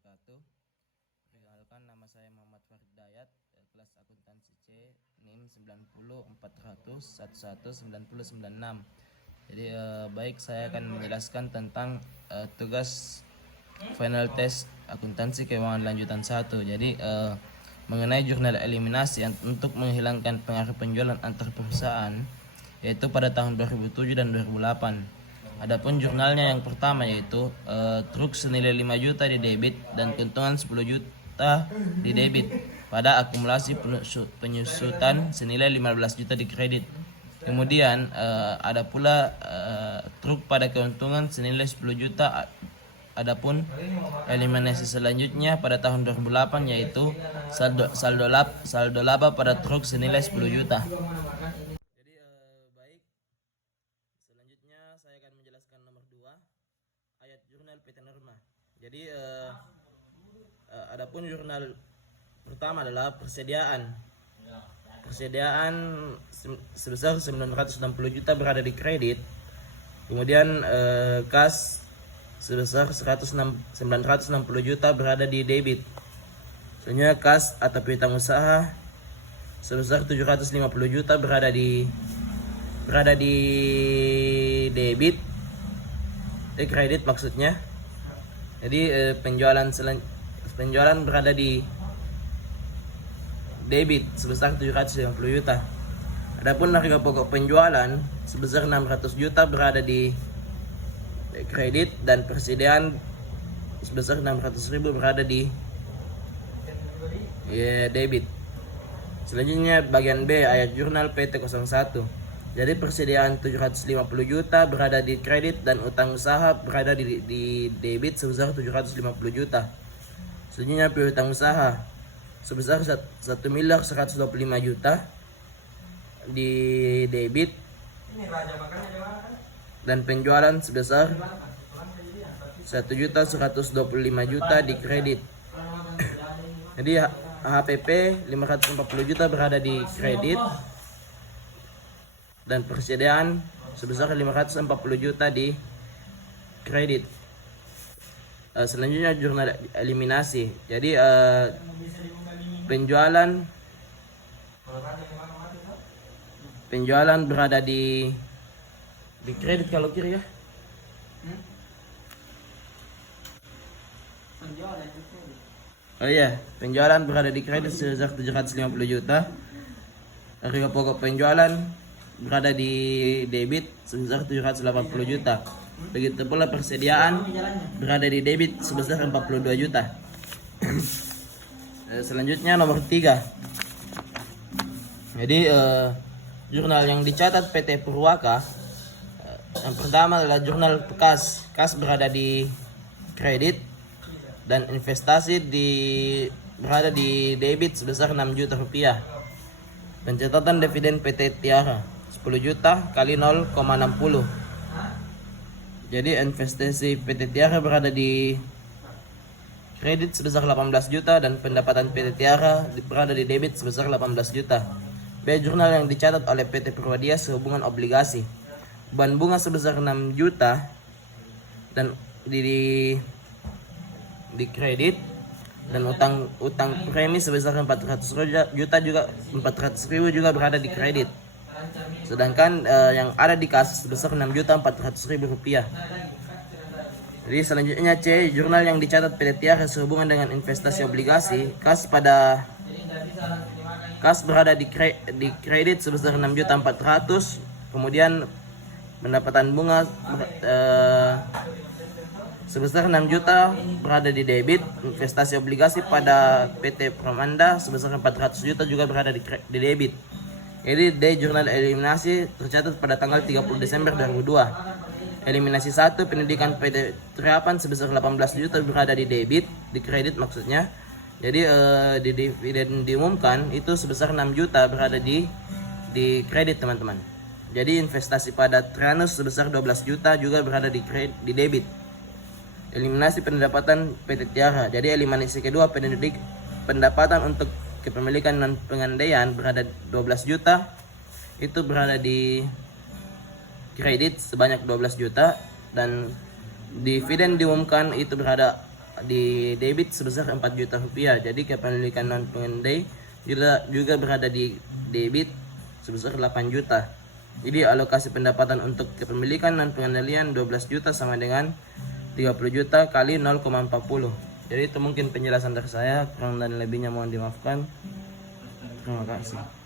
wabarakatuh. Perkenalkan, nama saya Muhammad Farid Dayat, kelas akuntansi C, NIM 904011119096. Jadi baik, saya akan menjelaskan tentang tugas final test akuntansi keuangan lanjutan 1. Jadi mengenai jurnal eliminasi untuk menghilangkan pengaruh penjualan antar perusahaan, yaitu pada tahun 2007 dan 2008. Adapun jurnalnya yang pertama yaitu truk senilai 5 juta di debit dan keuntungan 10 juta di debit pada akumulasi penyusutan senilai 15 juta di kredit. Kemudian ada pula truk pada keuntungan senilai 10 juta. Adapun eliminasi selanjutnya pada tahun 2008 yaitu saldo laba pada truk senilai 10 juta. Selanjutnya saya akan menjelaskan nomor 2, ayat jurnal PT Norma. Jadi adapun jurnal pertama adalah persediaan sebesar 960 juta berada di kredit. Kemudian kas sebesar 960 juta berada di debit. Selanjutnya kas atau piutang usaha sebesar 750 juta berada di debit, kredit maksudnya. Jadi penjualan berada di debit sebesar 750 juta. Adapun harga pokok penjualan sebesar 600 juta berada di kredit dan persediaan sebesar 600.000 berada di debit. Selanjutnya bagian B, ayat jurnal PT 01. Jadi persediaan 750 juta berada di kredit dan utang usaha berada di debit sebesar 750 juta. Selanjutnya piutang usaha sebesar 1.125 juta di debit dan penjualan sebesar 1.125 juta di kredit. Jadi HPP 540 juta berada di kredit dan persediaan sebesar 540 juta di kredit. Selanjutnya jurnal eliminasi. Jadi penjualan berada di kredit kalau kiri ya. Oh iya, penjualan berada di kredit sebesar 750 juta. Harga pokok penjualan berada di debit sebesar 780 juta. Begitu pula persediaan berada di debit sebesar 42 juta. Selanjutnya nomor 3. Jadi jurnal yang dicatat PT Purwaka, yang pertama adalah jurnal kas. Kas berada di kredit dan investasi berada di debit sebesar 6 juta rupiah. Pencatatan dividen PT Tiara 10 juta kali 0,60. Jadi investasi PT Tiara berada di kredit sebesar 18 juta dan pendapatan PT Tiara berada di debit sebesar 18 juta. B, jurnal yang dicatat oleh PT Purwadia sehubungan obligasi. Beban bunga sebesar 6 juta dan di kredit, dan utang premi sebesar 400 juta juga 400.000 juga berada di kredit. Sedangkan yang ada di kas sebesar 6.400.000 rupiah. Jadi selanjutnya C, jurnal yang dicatat PT Tiara sehubungan dengan investasi obligasi. Kas berada di kredit sebesar 6.400.000. Kemudian pendapatan bunga sebesar 6 juta berada di debit. Investasi obligasi pada PT Pramanda sebesar 400 juta juga berada di debit. Jadi D, jurnal eliminasi tercatat pada tanggal 30 Desember 2002. Eliminasi 1, pendidikan PT Triapan sebesar 18 juta berada di debit, di kredit maksudnya. Jadi di dividen diumumkan itu sebesar 6 juta berada di kredit teman-teman. Jadi investasi pada Trianus sebesar 12 juta juga berada di debit. Eliminasi pendapatan PT Tiara. Jadi eliminasi kedua, pendapatan untuk kepemilikan dan pengandaian berada 12 juta, itu berada di kredit sebanyak 12 juta, dan dividen diumumkan itu berada di debit sebesar 4 juta rupiah. Jadi kepemilikan non pengendai juga berada di debit sebesar 8 juta. Jadi alokasi pendapatan untuk kepemilikan non pengendalian 12 juta sama dengan 30 juta kali 0,40. Jadi itu mungkin penjelasan dari saya, kurang dan lebihnya mohon dimaafkan. Terima kasih.